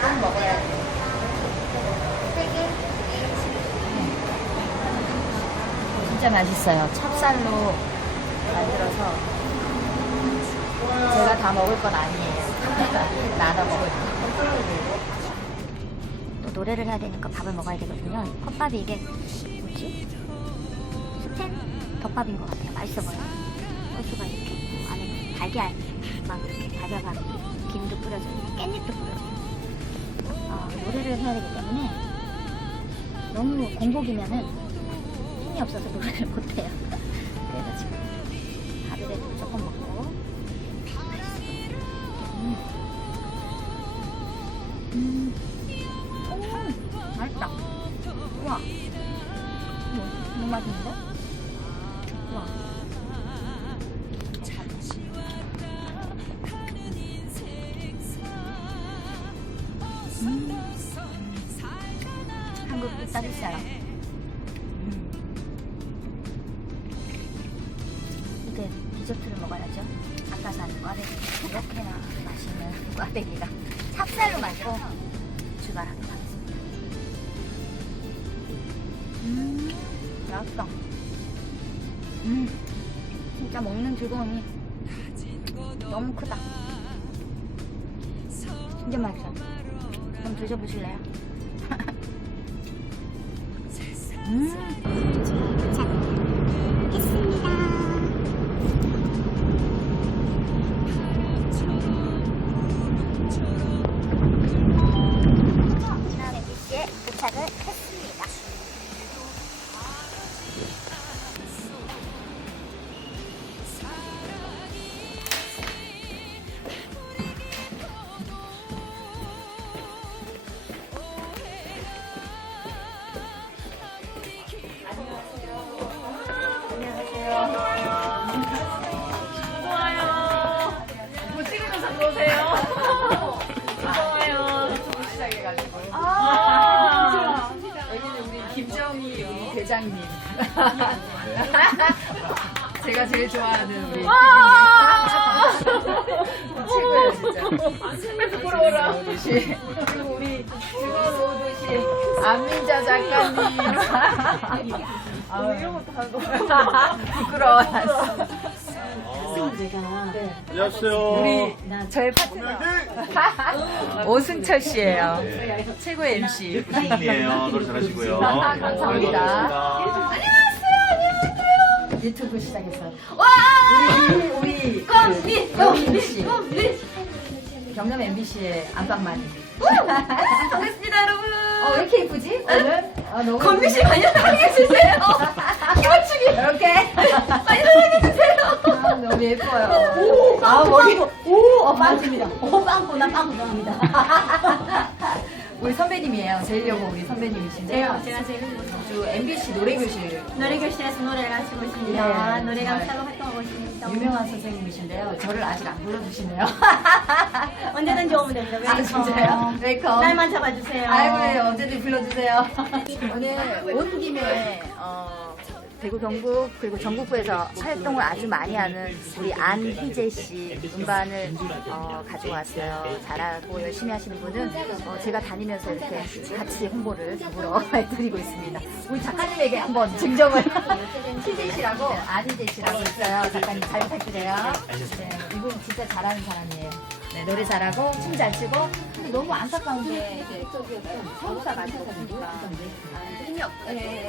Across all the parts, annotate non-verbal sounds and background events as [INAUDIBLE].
꼭 먹어야 돼. 진짜 맛있어요. 찹쌀로 만들어서 제가 다 먹을 건 아니에요. [LAUGHS] 나눠 먹을 거. 또 노래를 해야 되니까 밥을 먹어야 되거든요. 컵밥이 이게 뭐지? 스팸 덮밥인 것 같아요. 맛있어 보여요. 안에 달걀 막 이렇게 달걀밥 김도 있고 깻잎도 뿌려져 있고 아, 노래를 해야 되기 때문에 너무 공복이면은 힘이 없어서 노래를 [LAUGHS] 못해요. 그래서 지금 밥을 조금 먹고 음. 음. 오, 맛있다. 우와. 뭐, 너무 맛있는데? 음. 한국 쌀이 사람. 음. 이제 디저트를 먹어야죠. 아까 산 꽈배기. 이렇게나 맛있는 꽈배기가 찹쌀로 만들어 출발하도록 하겠습니다. 음, 맛있다. 음, 진짜 먹는 즐거움이 너무 크다. 진짜 맛있어. 좀 드셔보실래요? [LAUGHS] 음. [LAUGHS] 제가 제일 좋아하는 우리 최고예요 진짜. 부끄러워라. 오듯이 그리고 우리 즐거운 오듯이 안민자 작가님. 아, 이런 하고 부끄러워. 안녕하세요. 우리 저의 파트너 오승철 씨예요. 최고의 MC. 신이에요. 노래 잘하시고요. 감사합니다. 유튜브 시작했어요. 우리 우리 우리 MBC 경남 MBC의 안방마니. 반갑습니다 여러분. 어, 왜 이렇게 예쁘지 오늘? 아, 너무 건미 씨 많이 사랑해 주세요. [LAUGHS] 키워추기 이렇게 많이 사랑해 주세요. 아, 너무 예뻐요. 오, 아 머리 오, 어, 빵입니다. 오, 빵꾸 나 빵꾸 좋아합니다. [LAUGHS] 우리 선배님이에요. 제일 여고 우리 선배님이신데요. 제가 제일 주 MBC 노래교실 노래교실에서 노래를 하시고 있습니다. 네, 노래 정말. 강사로 활동하고 있습니다. 유명한 선생님이신데요. 저를 아직 안 불러주시네요. [LAUGHS] 언제든지 오면 됩니다. 아, 진짜요? 웨이컴. 날만 잡아주세요. 아이고, 예, 언제든 불러주세요. [LAUGHS] 오늘 온 김에, 어, 대구 경북 그리고 전국부에서 활동을 아주 많이 하는 우리 안희재 씨 음반을 어, 가져왔어요. 잘하고 열심히 하시는 분은 어, 제가 다니면서 이렇게 같이 홍보를 더불어 [LAUGHS] 해드리고 있습니다. 우리 작가님에게 한번 증정을. [LAUGHS] 희재 씨라고 안희재 씨라고 있어요. 작가님 잘 부탁드려요. 네, 이분 진짜 잘하는 사람이에요. 네, 노래 잘하고 춤 잘 추고 근데 너무 안타까운 게 이제 서울사 가지고 보니까 힘이 없고 네.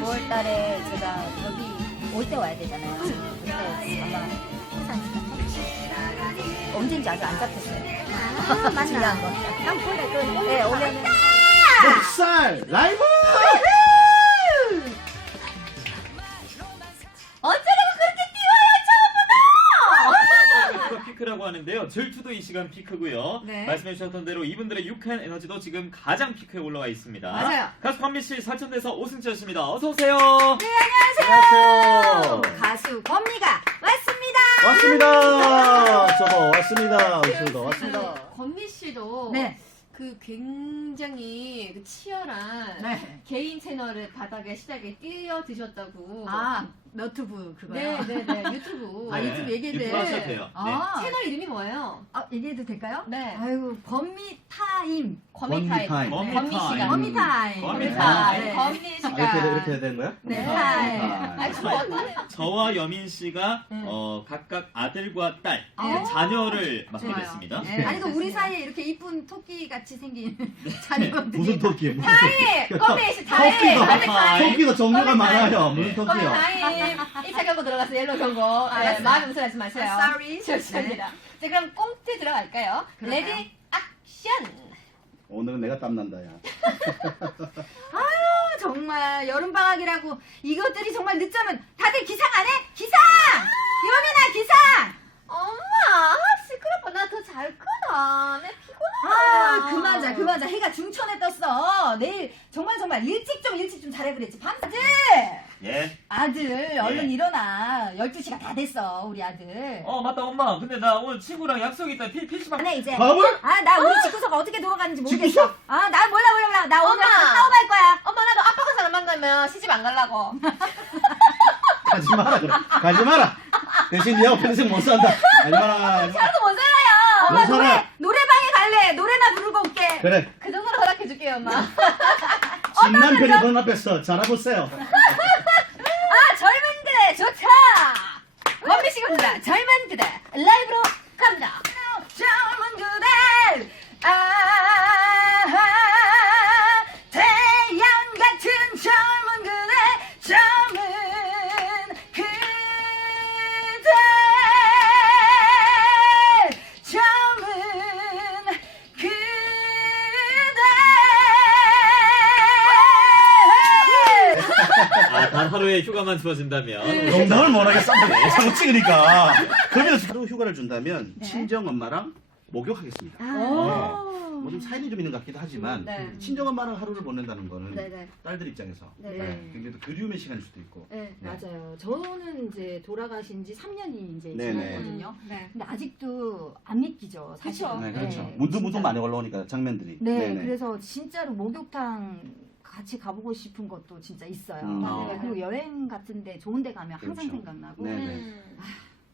9월 달에 제가 여기 올 때 와야 되잖아요. 근데 아마 언제인지 아직 안 잡혔어요. 아, 맞나? 중요한 거. 난 볼래, 그, 네, 오면은 쌀 라이브. 하는데요. 질투도 이 시간 피크고요. 네. 말씀해 주셨던 대로 이분들의 유쾌한 에너지도 지금 가장 피크에 올라와 있습니다. 맞아요. 가수 권미 씨 살천대사 오승철 씨입니다. 어서 오세요. 네, 안녕하세요. 가수 권미가 왔습니다. 왔습니다. 저도 왔습니다. 저도 왔습니다. 건미 씨도 네. 그그 굉장히 그 치열한 네. 개인 채널을 바닥에 시작에 뛰어드셨다고. 아 너튜브 그거요. 네 네 네 유튜브. 아, 유튜브 얘기해도 유튜브 돼? 하셔도 돼요. 네. 아, 채널 이름이 뭐예요? 아, 얘기해도 될까요? 네. 아이고 범미 타임. 거미 타임. 타임. 거미 거미 타임. 시간. 범미 타임. 범미 범미 타임. 네. 아, 시간. 이렇게, 이렇게 해야 되는 거야? 네. 아, 아, 좋았네. 저와 여민 씨가 네. 어, 각각 아들과 딸, 아. 자녀를 맡게 좋아요. 됐습니다. 네. 아니 그 우리 사이에 이렇게 이쁜 토끼 같이 생긴 [LAUGHS] 자녀분들이 무슨 토끼? 무슨 [LAUGHS] 타임! 거미 씨 타임! 토끼가- 거미 타임! 토끼도 종류가 타임. 많아요. 무슨 토끼요? 타임! 1차 경고 들어갔어요. 옐로 경고. 네, 알았어요. 마음에 무슨하지 마세요. 아, sorry. [LAUGHS] 좋습니다. 자, 그럼 꽁트 들어갈까요? 그럴까요? 레디, 액션! 오늘은 내가 땀난다, 야. [LAUGHS] 아, 정말 여름방학이라고 이것들이 정말 늦자면 다들 기상 안 해? 기상! 여민아 기상! 엄마! 시끄럽다. 나더잘 크다. 내 피곤하다. 아 그만 자 그만 자 해가 중천에 떴어 내일 정말 정말 일찍 좀 일찍 좀 그랬지 밤새 예. 아들 얼른 일어나 12시가 다 됐어 우리 아들 어 맞다 엄마. 근데 나 오늘 친구랑 약속 있다. 피, PC방 안해 이제 밥을? 아나 우리 집구석 어떻게 돌아가는지 모르겠어 집구석? 아나 몰라 몰라 몰라 나 오늘 엄마! 사업할 거야 엄마, 나도 아빠가 사람만 가면 시집 안 가려고. [LAUGHS] 가지 마라, 그래. 가지 마라. 대신 니하고 평생 못 산다. 가지 마라. [LAUGHS] 나도 못 살아요! 엄마 못 살아. 노래 노래방에 갈래 노래나 부르고 올게 그래. 그 정도로 허락해 줄게요, 엄마. [LAUGHS] 진남 편이 돈 앞에서 잘하보세요. 휴가만 주어진다면 농담을 못하겠어. 예상을 찍으니까. [LAUGHS] 그러면 하루 휴가를 준다면 친정 엄마랑 목욕하겠습니다. 오. 뭐좀 사연이 좀 있는 것 같기도 하지만 네. 친정 엄마랑 하루를 보낸다는 거는 네네. 딸들 입장에서 네. 네, 굉장히 또 그리움의 시간일 수도 있고 네, 네. 맞아요. 저는 이제 돌아가신 지 3년이 이제 네 네. 지났거든요. 네. 근데 아직도 안 믿기죠, 사실. 그쵸. 네, 그렇죠. 네, 문두문두 진짜. 많이 올라오니까 장면들이. 네, 네네. 그래서 진짜로 목욕탕 같이 가보고 싶은 것도 진짜 있어요. 음. 네, 그리고 여행 같은데 좋은 데 가면 항상 그렇죠. 생각나고 네. 음.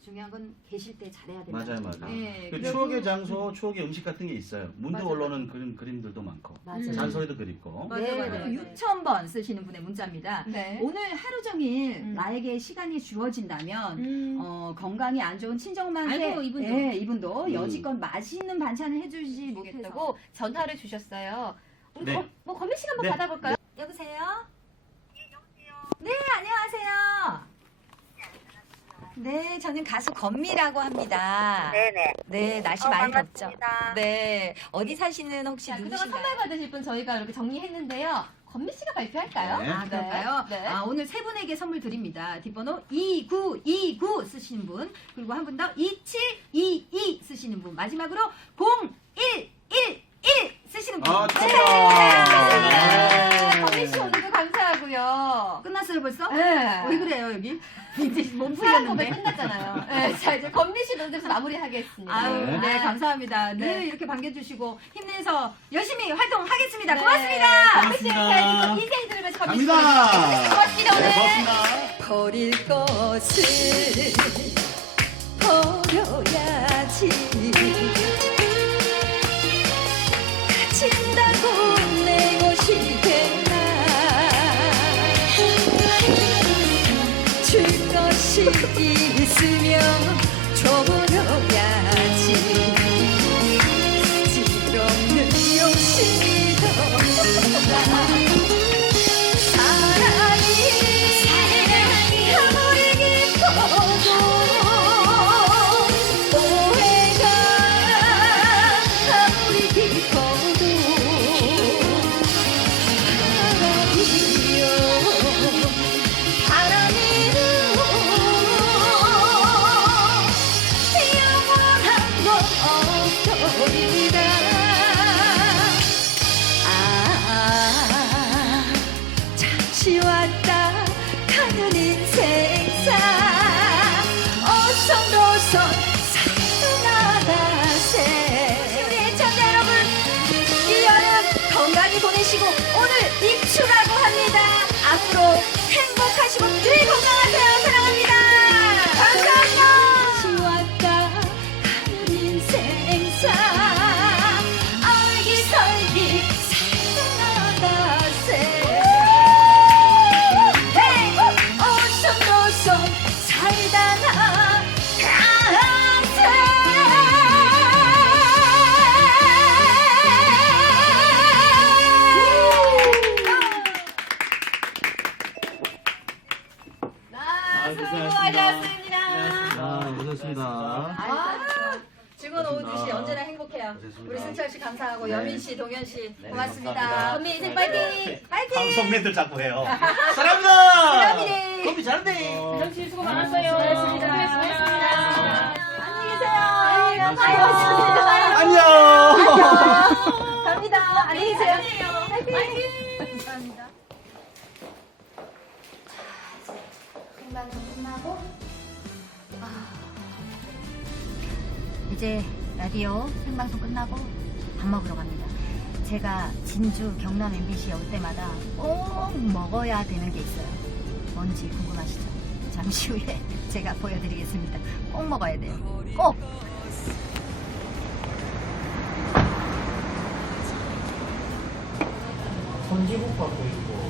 중요한 건 계실 때 잘해야 된다. 맞아요, 맞아요. 네, 그 그리고- 추억의 장소, 추억의 음식 같은 게 있어요. 문득 맞아요. 올라오는 그림, 그림들도 많고. 맞아요. 잔소리도 그립고. 맞아요, 네, 맞아요. 그리고 6,000번 쓰시는 분의 문자입니다. 네. 오늘 하루 종일 음. 나에게 시간이 주어진다면 음. 어, 건강이 안 좋은 친정엄마한테 아이고, 이분도. 네, 이분도 음. 여지껏 맛있는 반찬을 해주지 못했다고 전화를 주셨어요. 우리 네. 거, 뭐 건미 씨 한번 네. 받아볼까요? 여보세요? 네, 안녕하세요. 네, 저는 가수 건미라고 합니다. 네네. 네, 날씨 어, 많이 반갑습니다. 덥죠? 네, 어디 사시는 혹시 자, 그동안 누구신가요? 선물 받으실 분 저희가 이렇게 정리했는데요. 건미 씨가 발표할까요? 네. 아, 그럴까요? 네. 아, 오늘 세 분에게 선물 드립니다. 뒷번호 2929 쓰시는 분, 그리고 한 분 더 2722 쓰시는 분, 마지막으로 0111 쓰시는 분. 아, 네. 네. 건미 씨 오늘도 감사하고요. 끝났어요, 벌써? 네. 왜 그래요, 여기? [LAUGHS] 이제 몸 사랑 고백 풀렸는데. 끝났잖아요. 네, 자 이제 건미 씨 노래에서 마무리하겠습니다. 아유, 네. 네, 감사합니다. 늘 네. 이렇게 반겨주시고 힘내서 열심히 활동하겠습니다. 네. 고맙습니다. 건미 씨, 자 이제 인생 들으면서 건미 씨 갑니다. 고맙습니다 오늘. 고맙습니다. 버릴 것을 버려야지 갇힌다고 내 것이 되나? 줄 것이 있으면 줘버려야 そ。 감사하고 네. 여민 씨, 동현 씨 네, 고맙습니다. 감사합니다. 선미 인생 파이팅! 파이팅! 방송맨들 자꾸 해요. [LAUGHS] 사랑합니다. 사랑합니다. 커피 잘한대. 정치 수고 많았어요. 수고하셨습니다. 수고하셨습니다. 안녕히 계세요. 고맙습니다. 안녕. 갑니다. 안녕히 계세요. 파이팅! 감사합니다. 생방송 끝나고 아, 이제 라디오 생방송 끝나고 밥 먹으러 갑니다. 제가 진주 경남 MBC에 올 때마다 꼭 먹어야 되는 게 있어요. 뭔지 궁금하시죠? 잠시 후에 [LAUGHS] 제가 보여드리겠습니다. 꼭 먹어야 돼요. 꼭! 받고 있고.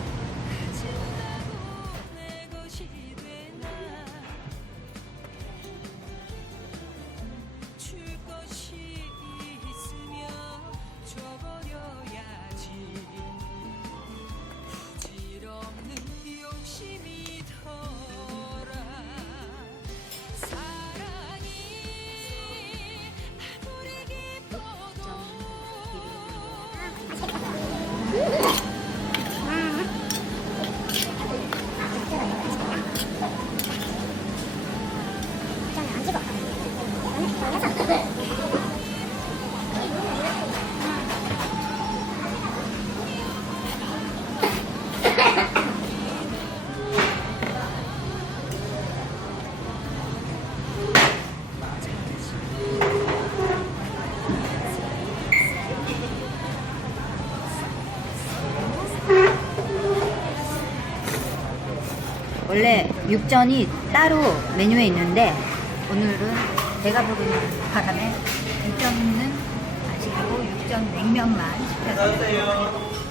육전이 따로 메뉴에 있는데 오늘은 배가 부르는 바람에 육전은 안 시키고 육전 냉면만 시켰어요.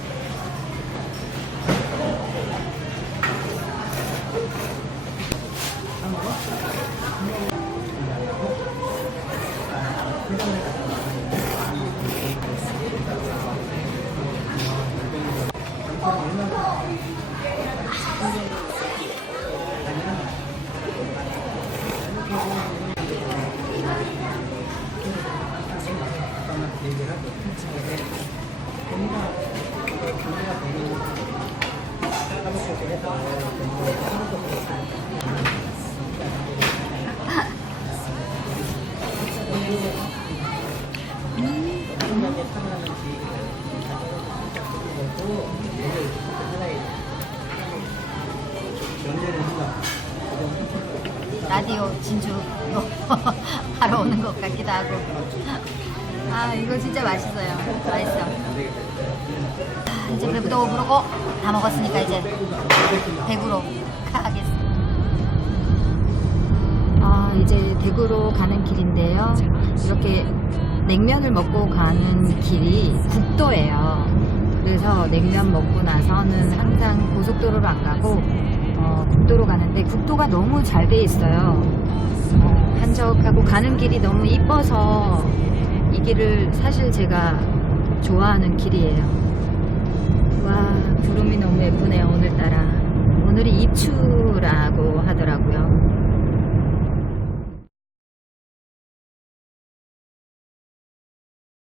Oh, 라디오 진주 하러 [LAUGHS] 오는 것 같기도 하고. 아 이거 진짜 맛있어요. 맛있어. 아, 이제 배부도 부르고 다 먹었으니까 이제 대구로 가겠습니다. 아 이제 대구로 가는 길인데요. 이렇게 냉면을 먹고 가는 길이 국도예요. 그래서 냉면 먹고 나서는 항상 고속도로로 안 가고 어, 국도로 가는데 국도가 너무 잘 돼 있어요. 어, 한적하고 가는 길이 너무 이뻐서 이 길을 사실 제가 좋아하는 길이에요. 와 구름이 너무 예쁘네요 오늘따라. 오늘이 입추라고 하더라고요.